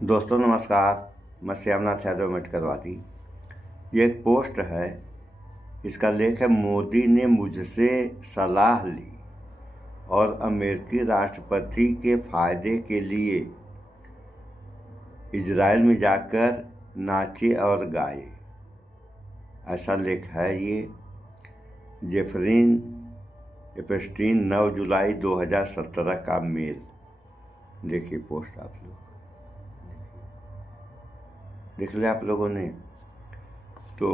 दोस्तों नमस्कार। मैं श्यामनाथ यादव मेटकरवादी। ये एक पोस्ट है। इसका लेख है, मोदी ने मुझसे सलाह ली और अमेरिकी राष्ट्रपति के फायदे के लिए इजराइल में जाकर नाचे और गाए। ऐसा लेख है ये। जेफरीन एपस्टीन 9 जुलाई 2017 का मेल। देखिए पोस्ट आप लोग देख लिया आप लोगों ने। तो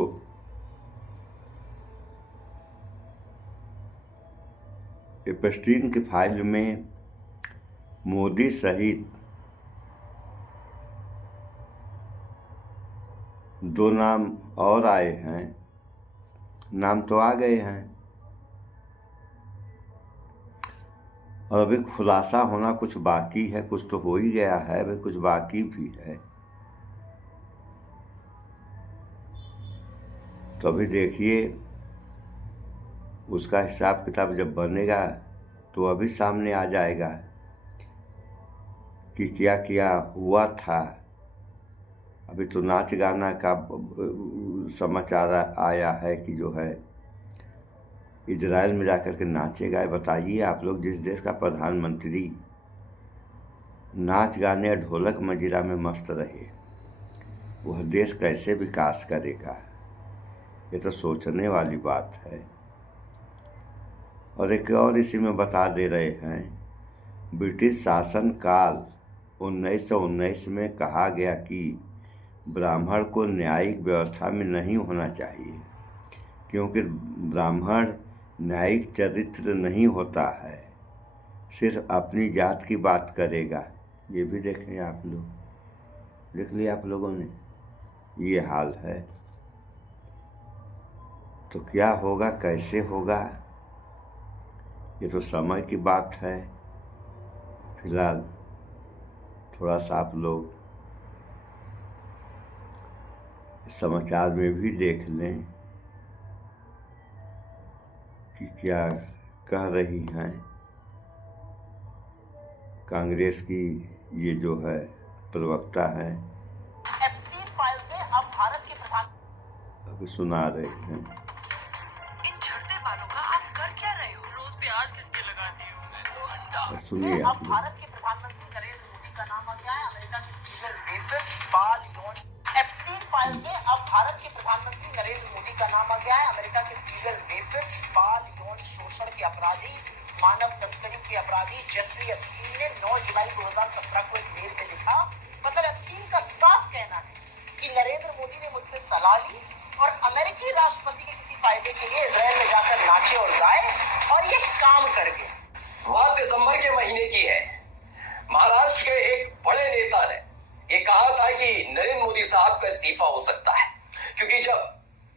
एपस्टीन की फाइल में मोदी सहित 2 नाम और आए हैं। नाम तो आ गए हैं और अभी खुलासा होना कुछ बाकी है। कुछ तो हो ही गया है, अभी कुछ बाकी भी है। तो अभी देखिए, उसका हिसाब किताब जब बनेगा तो अभी सामने आ जाएगा कि क्या क्या हुआ था। अभी तो नाच गाना का समाचार आया है कि जो है इजराइल में जाकर के नाचे गाए। बताइए आप लोग, जिस देश का प्रधानमंत्री नाच गाने और ढोलक मंजीरा में मस्त रहे, वह देश कैसे विकास करेगा? ये तो सोचने वाली बात है। और एक और इसी में बता दे रहे हैं, ब्रिटिश शासन काल 1919 में कहा गया कि ब्राह्मण को न्यायिक व्यवस्था में नहीं होना चाहिए, क्योंकि ब्राह्मण न्यायिक चरित्र नहीं होता है, सिर्फ अपनी जात की बात करेगा। ये भी देखें आप लोग, देख लिया आप लोगों ने। ये हाल है। तो क्या होगा, कैसे होगा, ये तो समय की बात है। फिलहाल थोड़ा सा आप लोग समाचार में भी देख लें कि क्या कह रही हैं कांग्रेस की ये जो है प्रवक्ता है। एप्स्टीन फाइल्स में अब भारत के प्रधान अभी सुना रहे हैं। इन झड़ते बालों का आप कर क्या रहे हो? रोज प्याज किसके लगाती हो? मैं तो अंडा। सुनिए अब आप लोग। भारत के प्रधानमंत्री नरेंद्र मोदी का नाम आ गया है अमेरिका के सीरियल रेपिस्ट बाल यौन। एप्स्टीन फाइल्स में अब भारत के प्रधानमंत्री नरेंद्र मोदी का नाम आ गया है अमेरिका के सीरियल रेपिस्ट बाल यौन शोषण के अपराधी, मानव तस्करी के अपराधी जेफरी एप्स्टीन ने 9 जुलाई 2017 को एक मेल में लिखा। मतलब एप्स्टीन का साफ कहना है कि नरेंद्र मोदी ने मुझसे सलाह ली और अमेरिकी राष्ट्रपति के किसी फायदे के लिए इजराइल में जाकर नाचे और गाए और ये काम कर गए। बात दिसंबर के महीने की है। महाराष्ट्र के एक बड़े नेता ने ये कहा था कि नरेंद्र मोदी साहब का इस्तीफा हो सकता है, क्योंकि जब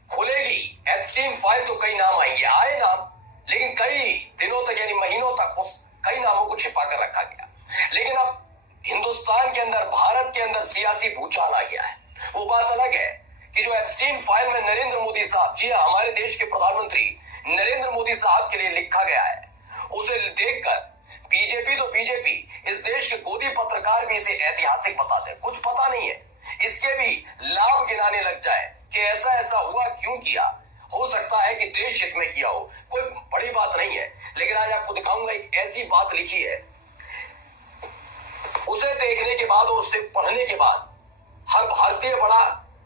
खुलेगी एप्स्टीन फाइल तो कई नाम आएंगे। आए नाम, लेकिन कई दिनों तक यानी महीनों तक उस कई नामों को छिपा कर रखा गया। लेकिन अब हिंदुस्तान के अंदर, भारत के अंदर सियासी भूचाल आ गया है। वो बात अलग है कि जो एप्स्टीन फाइल में नरेंद्र मोदी साहब, जी हाँ, हमारे देश के प्रधानमंत्री नरेंद्र मोदी साहब के लिए लिखा गया है, उसे देखकर बीजेपी तो बीजेपी, इस देश के गोदी पत्रकार भी इसे ऐतिहासिक बताते हैं। कुछ पता नहीं है, इसके भी लाभ गिनाने लग जाए कि ऐसा ऐसा हुआ, क्यों किया। हो सकता है कि देश हित में किया हो, कोई बड़ी बात नहीं है। लेकिन आज आपको दिखाऊंगा एक ऐसी बात लिखी है, उसे देखने के बाद और उसे पढ़ने के बाद हर भारतीय बड़ा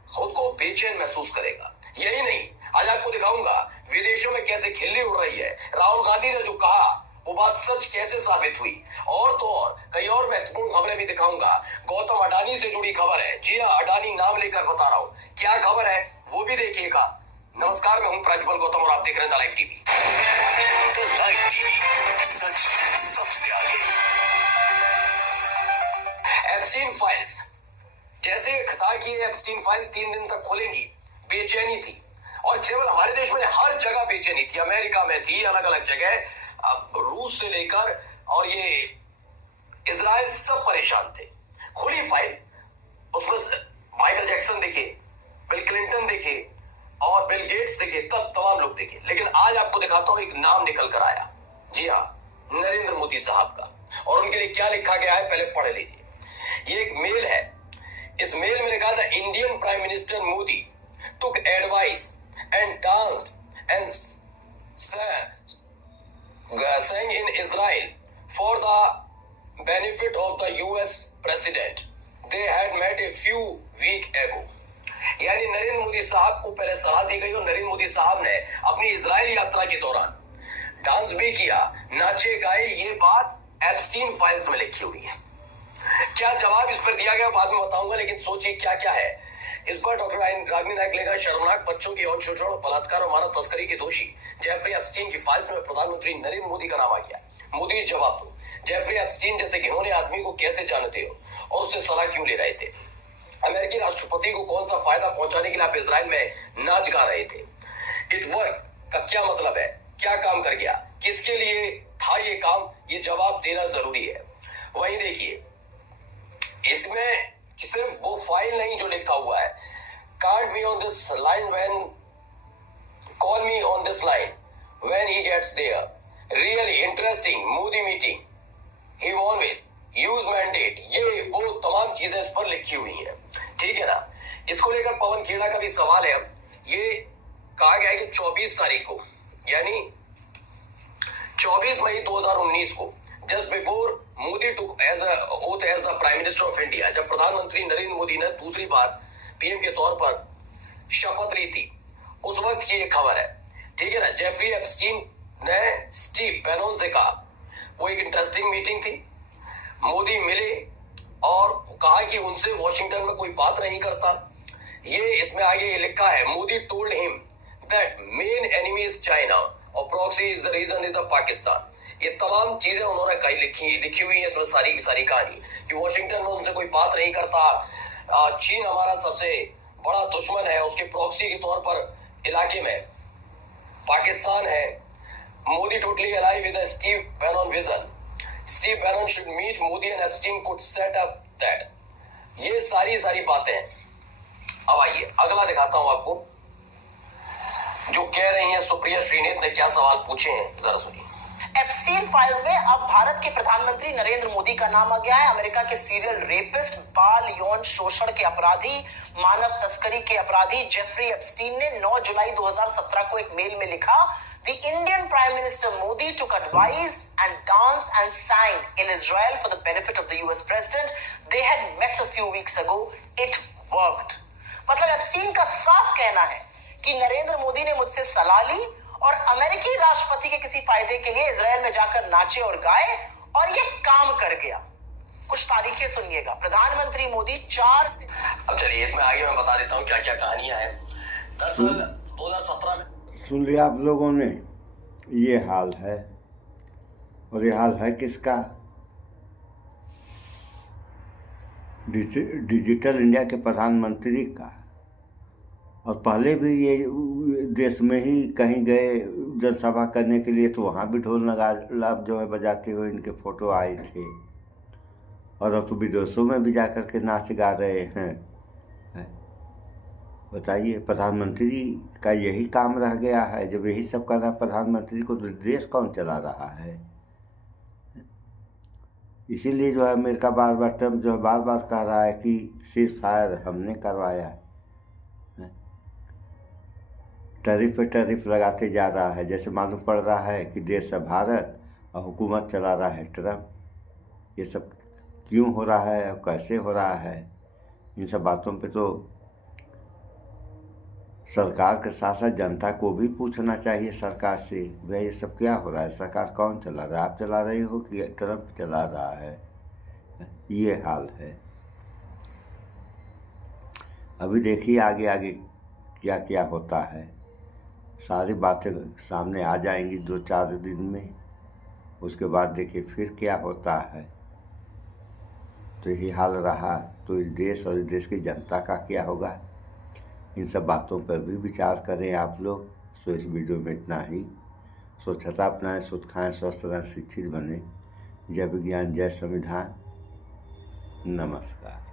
खुद को बेचैन महसूस करेगा। यही नहीं, आज आपको दिखाऊंगा विदेशों में कैसे खिल्ली उड़ रही है। राहुल गांधी ने जो कहा वो बात सच कैसे साबित हुई। और तो और कई और महत्वपूर्ण खबरें भी दिखाऊंगा। गौतम अडानी से जुड़ी खबर है। जी हाँ, अडानी नाम लेकर बता रहा हूं। क्या खबर है वो भी देखिएगा। नमस्कार, मैं हूं प्रज्वल गौतम और आप देख रहे हैं the live TV. The live TV, सच सबसे आगे। एप्स्टीन फाइल्स, जैसे था कि एप्स्टीन फाइल 3 दिन तक खुलेगी, बेचैनी थी। और केवल हमारे देश में, हर जगह बेचैनी थी। अमेरिका में थी, अलग अलग जगह, अब रूस से लेकर और ये इजराइल, सब परेशान थे। खुली फाइल, उसमें माइकल जैक्सन दिखे, बिल क्लिंटन दिखे और बिल गेट्स दिखे, तब तमाम लोग दिखे। लेकिन आज आपको दिखाता हूं, एक नाम निकल कर आया। जी हाँ, नरेंद्र मोदी साहब का। और उनके लिए क्या लिखा गया है पहले पढ़ लीजिए। ये एक मेल है इस मेल में लिखा था, Indian prime minister Modi took advice and danced and sang in Israel for the benefit of the US president. They had met a few weeks ago. यानी नरेंद्र मोदी साहब को पहले सलाह दी गई और नरेंद्र मोदी साहब ने अपनी इजराइल यात्रा के दौरान डांस भी किया, नाचे गाए। ये बात एप्स्टीन फाइल्स में लिखी हुई है। क्या जवाब इस पर दिया गया बाद में बताऊंगा, लेकिन सोचिए क्या क्या है। इस पर डॉक्टर रागिनी नायक लेगा, शर्मनाक बच्चों की यौन शोषण और बलात्कार और मानव तस्करी के दोषी जेफरी एप्स्टीन की फाइल्स में प्रधानमंत्री नरेंद्र मोदी का नाम आ गया। मोदी जवाब दो, जेफरी एप्स्टीन जैसे घिनौने आदमी को कैसे जानते हो और उससे सलाह क्यों ले रहे थे? अमेरिकी राष्ट्रपति को कौन सा फायदा पहुंचाने के लिए आप इजराइल में नाच गा रहे थे? इट वर्क का क्या मतलब है? क्या काम कर गया? किसके लिए था ये काम? ये जवाब देना जरूरी है। वहीं देखिए, इसमें सिर्फ वो फाइल नहीं जो लिखा हुआ है, can't be on this line when call me on this line when he gets there, really interesting Modi meeting he won with huge mandate, ये वो तमाम चीजें इस पर लिखी हुई हैं। ठीक है ना? इसको लेकर पवन खेड़ा का भी सवाल है। ये कहा गया है कि 24 तारीख को, यानी 24 मई 2019 को, just before Modi took as oath as the prime minister of India, जब प्रधानमंत्री नरेंद्र मोदी ने दूसरी बार पीएम के तौर पर शपथ ली थी, उस वक्त की ये खबर है। ठीक है ना? जेफरी एप्स्टीन ने स्टीव बैनन से कहा, वो एक इंटरेस्टिंग मीटिंग थी, मोदी मिले और कहा कि उनसे वॉशिंगटन में कोई बात नहीं करता। ये इसमें आगे ये लिखा है, Modi told him that main enemy is China और proxy is the region is the Pakistan. ये तमाम चीजें उन्होंने कही लिखी हुई है इसमें, सारी की सारी कहानी कि वॉशिंगटन में उनसे कोई बात नहीं करता, चीन हमारा सबसे बड़ा दुश्मन है, उसके प्रॉक्सी के तौर पर इलाके में पाकिस्तान है। Modi totally alive with Steve Bannon vision, Steve Bannon should meet Modi and Epstein could set up that. ये सारी बातें हैं। अब आइए अगला दिखाता हूं आपको, जो कह रही हैं सुप्रिया श्रीनेत ने क्या सवाल पूछे हैं, जरा सुनिए। एप्स्टीन फाइल्स में अब भारत के प्रधानमंत्री नरेंद्र मोदी का नाम आ गया है। अमेरिका के सीरियल रेपिस्ट, बाल यौन शोषण के अपराधी, मानव तस्करी के अपराधी जेफरी एप्स्टीन ने 9 जुलाई 2017 को एक मेल में लिखा, The Indian Prime Minister Modi took advice and danced and sang in Israel for the benefit of the US President. They had met a few weeks ago. It worked. मतलब Epstein का साफ कहना है कि नरेंद्र मोदी ने मुझसे सलाह ली और अमेरिकी राष्ट्रपति के किसी फायदे के लिए इजराइल में जाकर नाचे और गाए और ये काम कर गया। कुछ तारीखें सुनिएगा। प्रधानमंत्री मोदी 4 से, अब चलिए इसमें आगे मैं बता देता हूँ क्या क्या कहानियां हैं। दरअसल 2017 में सुन लिया आप लोगों ने, ये हाल है। और ये हाल है किसका? डिजिटल इंडिया के प्रधानमंत्री का। और पहले भी ये देश में ही कहीं गए जनसभा करने के लिए, तो वहाँ भी ढोल नगाड़ा जो है बजाते हुए इनके फोटो आए थे। और अब तो विदेशों में भी जाकर के नाच गा रहे हैं। बताइए, प्रधानमंत्री का यही काम रह गया है? जब यही सब करना प्रधानमंत्री को, तो देश कौन चला रहा है? इसीलिए जो है अमेरिका बार बार ट्रम्प जो है बार बार कह रहा है कि सीज फायर हमने करवाया है। टैरिफ पे टैरिफ लगाते जा रहा है, जैसे मालूम पड़ रहा है कि देश है भारत और हुकूमत चला रहा है ट्रम्प। ये सब क्यों हो रहा है और कैसे हो रहा है, इन सब बातों पे तो सरकार के साथ साथ जनता को भी पूछना चाहिए सरकार से, भाई ये सब क्या हो रहा है, सरकार कौन चला रहा है? आप चला रहे हो कि ट्रम्प चला रहा है? ये हाल है। अभी देखिए आगे आगे क्या क्या होता है। सारी बातें सामने आ जाएंगी 2-4 दिन में। उसके बाद देखिए फिर क्या होता है। तो यही हाल रहा तो इस देश और इस देश की जनता का क्या होगा, इन सब बातों पर भी विचार करें आप लोग। सो इस वीडियो में इतना ही। स्वच्छता अपनाएं, शुद्ध खाएं, स्वस्थ रहें, शिक्षित बने। जय विज्ञान, जय संविधान। नमस्कार।